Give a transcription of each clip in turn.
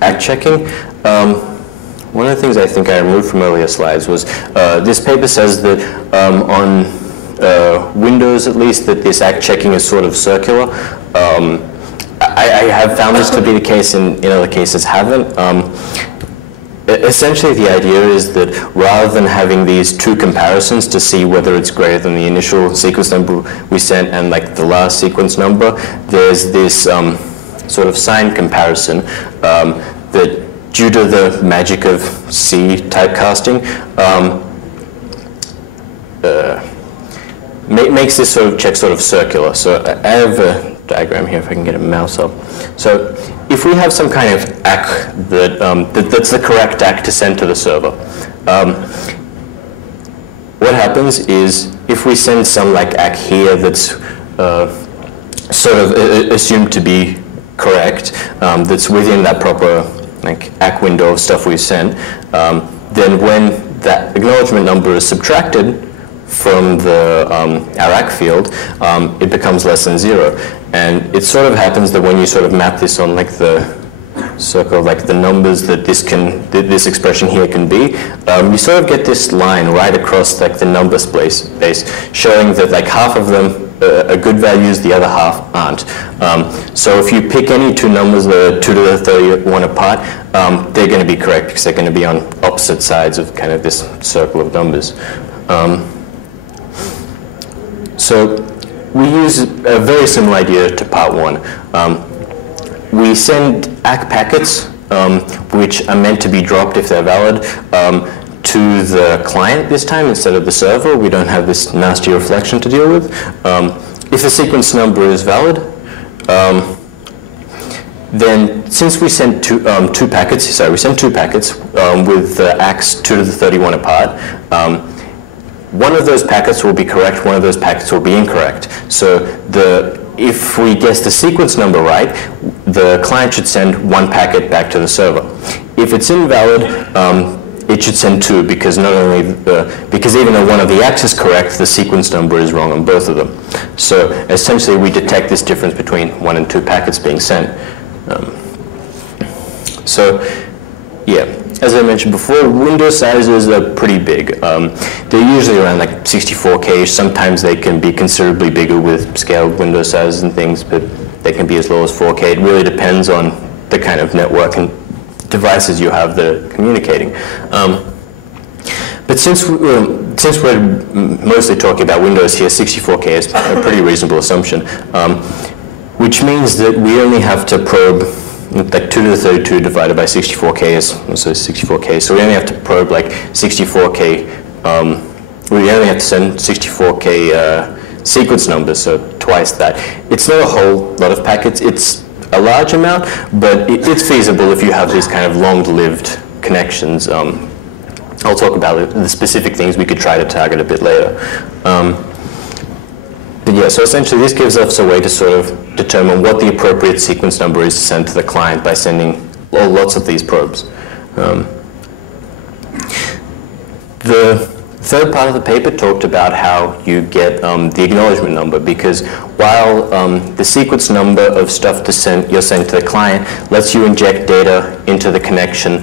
ACK checking. One of the things I think I removed from earlier slides was this paper says that on Windows at least that this ACK checking is sort of circular. I have found this to be the case, in other cases haven't. Essentially the idea is that rather than having these two comparisons to see whether it's greater than the initial sequence number we sent and like the last sequence number, there's this sort of sign comparison that due to the magic of C typecasting makes this sort of check sort of circular. So I have a diagram here if I can get a mouse up. So if we have some kind of ACK that's the correct ACK to send to the server, what happens is if we send some like ACK here that's sort of assumed to be correct, that's within that proper like ACK window of stuff we've sent, then when that acknowledgement number is subtracted from the our ACK field, it becomes less than 0. And it sort of happens that when you sort of map this on like the circle, like the numbers that this expression here can be, you sort of get this line right across like the number space, showing that like half of them are good values, the other half aren't. So if you pick any two numbers that are 2 to the 31 apart, they're going to be correct because they're going to be on opposite sides of kind of this circle of numbers. So we use a very similar idea to part 1. We send ACK packets, which are meant to be dropped if they're valid, to the client this time instead of the server. We don't have this nasty reflection to deal with. If the sequence number is valid, then since we sent two packets with the ACKs 2 to the 31 apart, one of those packets will be correct, one of those packets will be incorrect. So if we guess the sequence number right, the client should send 1 packet back to the server. If it's invalid, it should send 2 because because even though one of the ACKs is correct, the sequence number is wrong on both of them. So essentially we detect this difference between 1 and 2 packets being sent. So yeah, as I mentioned before, window sizes are pretty big. They're usually around like 64K. Sometimes they can be considerably bigger with scaled window sizes and things, but they can be as low as 4K. It really depends on the kind of network and devices you have that are communicating. But since we're mostly talking about Windows here, 64K is a pretty reasonable assumption, which means that we only have to probe like 2 to the 32 divided by 64K is also 64K. So we only have to probe like 64K. We only have to send 64K sequence numbers, so twice that. It's not a whole lot of packets. It's a large amount, but it's feasible if you have these kind of long-lived connections. I'll talk about the specific things we could try to target a bit later. But yeah, so essentially this gives us a way to sort of determine what the appropriate sequence number is to send to the client by sending lots of these probes. The third part of the paper talked about how you get the acknowledgement number, because while the sequence number of stuff you're sending to the client lets you inject data into the connection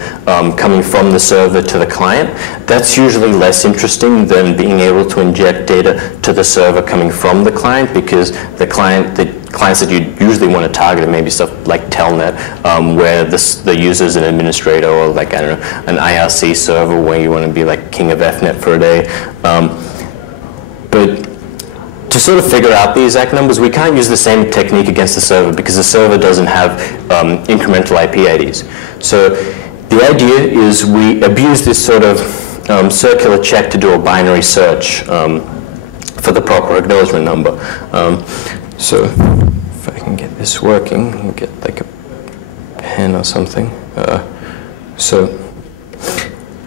coming from the server to the client, that's usually less interesting than being able to inject data to the server coming from the client, because the clients that you usually want to target are maybe stuff like Telnet, where the user's an administrator, or like, I don't know, an IRC server where you want to be like king of FNet for a day. But to sort of figure out these ACK numbers, we can't use the same technique against the server because the server doesn't have incremental IP IDs. So the idea is we abuse this sort of circular check to do a binary search for the proper acknowledgement number. So if I can get this working, I'll get like a pen or something. So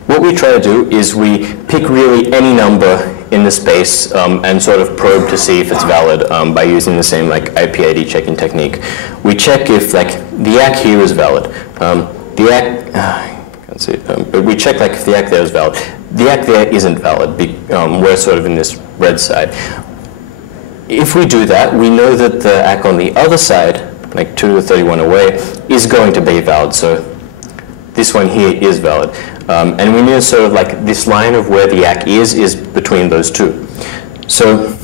what we try to do is we pick really any number in the space and sort of probe to see if it's valid by using the same like IP ID checking technique. We check if like the ACK here is valid. The ACK, can't see it, but we check like if the ACK there is valid. The ACK there isn't valid. We're sort of in this red side. If we do that, we know that the ACK on the other side, like 2 to the 31 away, is going to be valid. So this one here is valid. And we know sort of like this line of where the ACK is between those two. So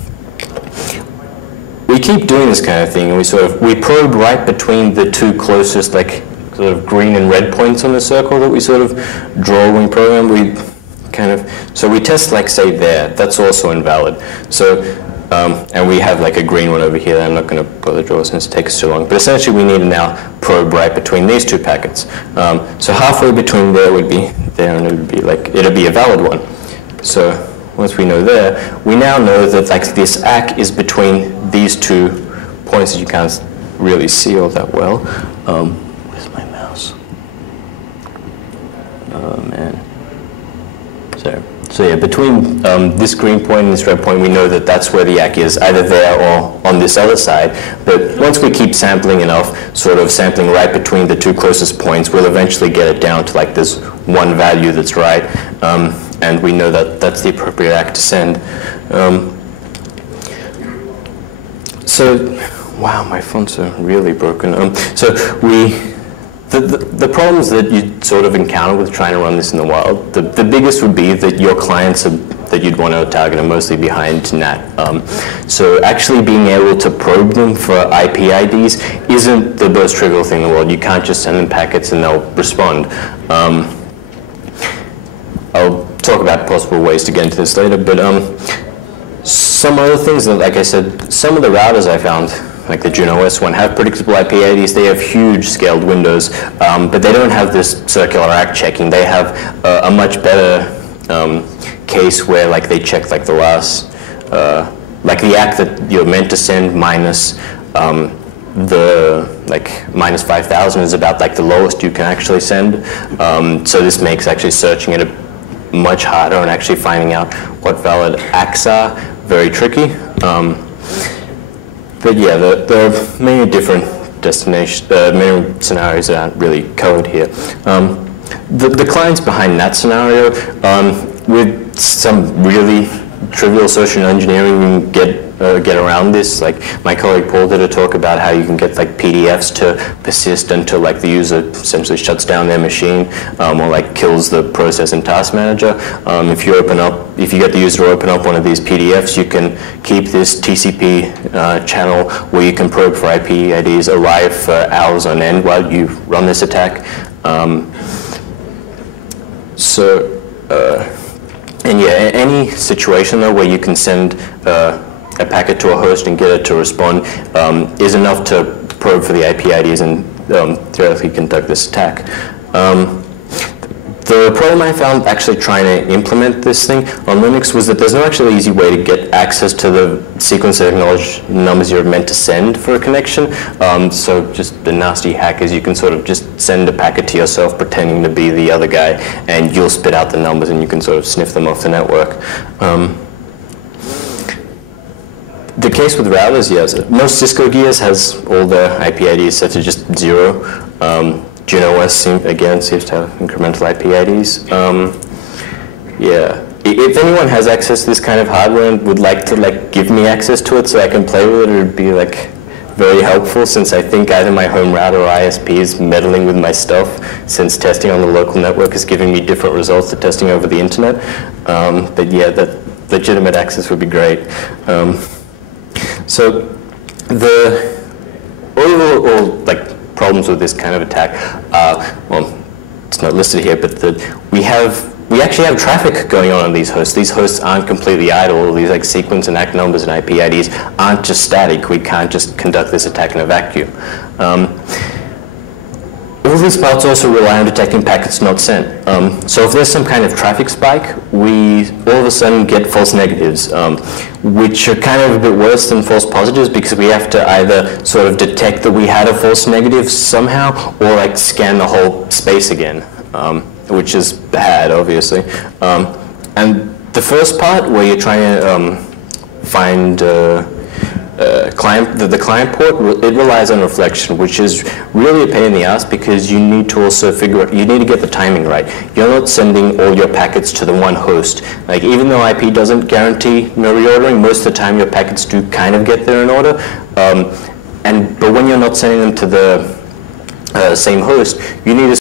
we keep doing this kind of thing, and we probe right between the two closest, like, sort of green and red points on the circle that we sort of draw when we program. So we test, like, say there, that's also invalid. So, and we have like a green one over here that I'm not going to bother draw since it takes too long. But essentially we need to now probe right between these two packets. So halfway between there would be there, and it would be like, it'd be a valid one. So once we know there, we now know that like this ACK is between these two points that you can't really see all that well. Where's my mouse? Oh man. So yeah, between this green point and this red point, we know that that's where the ACK is, either there or on this other side. But once we keep sampling enough, sort of sampling right between the two closest points, we'll eventually get it down to like this one value that's right. And we know that that's the appropriate ACK to send. So, wow, my fonts are really broken. The problems that you sort of encounter with trying to run this in the wild, the biggest would be that your clients that you'd want to target are mostly behind NAT. So actually being able to probe them for IP IDs isn't the most trivial thing in the world. You can't just send them packets and they'll respond. I'll talk about possible ways to get into this later, but some other things that, like I said, some of the routers I found, like the JunoOS one, have predictable IP IDs. They have huge scaled windows, but they don't have this circular ACK checking. They have a much better case where like they check like the last, like the ACK that you're meant to send minus the like minus 5,000 is about like the lowest you can actually send. So this makes actually searching it much harder and actually finding out what valid ACKs are very tricky. But yeah, there are many different many scenarios that aren't really covered here. The clients behind that scenario, with some really trivial social engineering, you can get around this. Like my colleague Paul did a talk about how you can get like PDFs to persist until like the user essentially shuts down their machine or like kills the process and task manager. If you get the user to open up one of these PDFs, you can keep this TCP channel where you can probe for IP IDs alive for hours on end while you run this attack. And yeah, any situation though where you can send a packet to a host and get it to respond is enough to probe for the IP IDs and theoretically conduct this attack. The problem I found actually trying to implement this thing on Linux was that there's no actually easy way to get access to the sequence of acknowledged numbers you're meant to send for a connection. So just the nasty hack is you can sort of just send a packet to yourself pretending to be the other guy, and you'll spit out the numbers and you can sort of sniff them off the network. The case with routers, yes, most Cisco gears has all their IP IDs set to just 0. JunoOS again seems to have incremental IP IDs. Yeah, if anyone has access to this kind of hardware and would like to like give me access to it so I can play with it, it would be like very helpful, since I think either my home router or ISP is meddling with my stuff, since testing on the local network is giving me different results to testing over the internet. But yeah, that legitimate access would be great. So the overall like problems with this kind of attack, well, it's not listed here, but we actually have traffic going on these hosts. These hosts aren't completely idle. These like sequence and ACK numbers and IP IDs aren't just static. We can't just conduct this attack in a vacuum. All these parts also rely on detecting packets not sent. So if there's some kind of traffic spike, we all of a sudden get false negatives, which are kind of a bit worse than false positives, because we have to either sort of detect that we had a false negative somehow, or like scan the whole space again, which is bad, obviously. And the first part, where you're trying to find the client port, it relies on reflection, which is really a pain in the ass, because you need to also you need to get the timing right. You're not sending all your packets to the one host. Like, even though IP doesn't guarantee no reordering, most of the time your packets do kind of get there in order. But when you're not sending them to the same host, you need to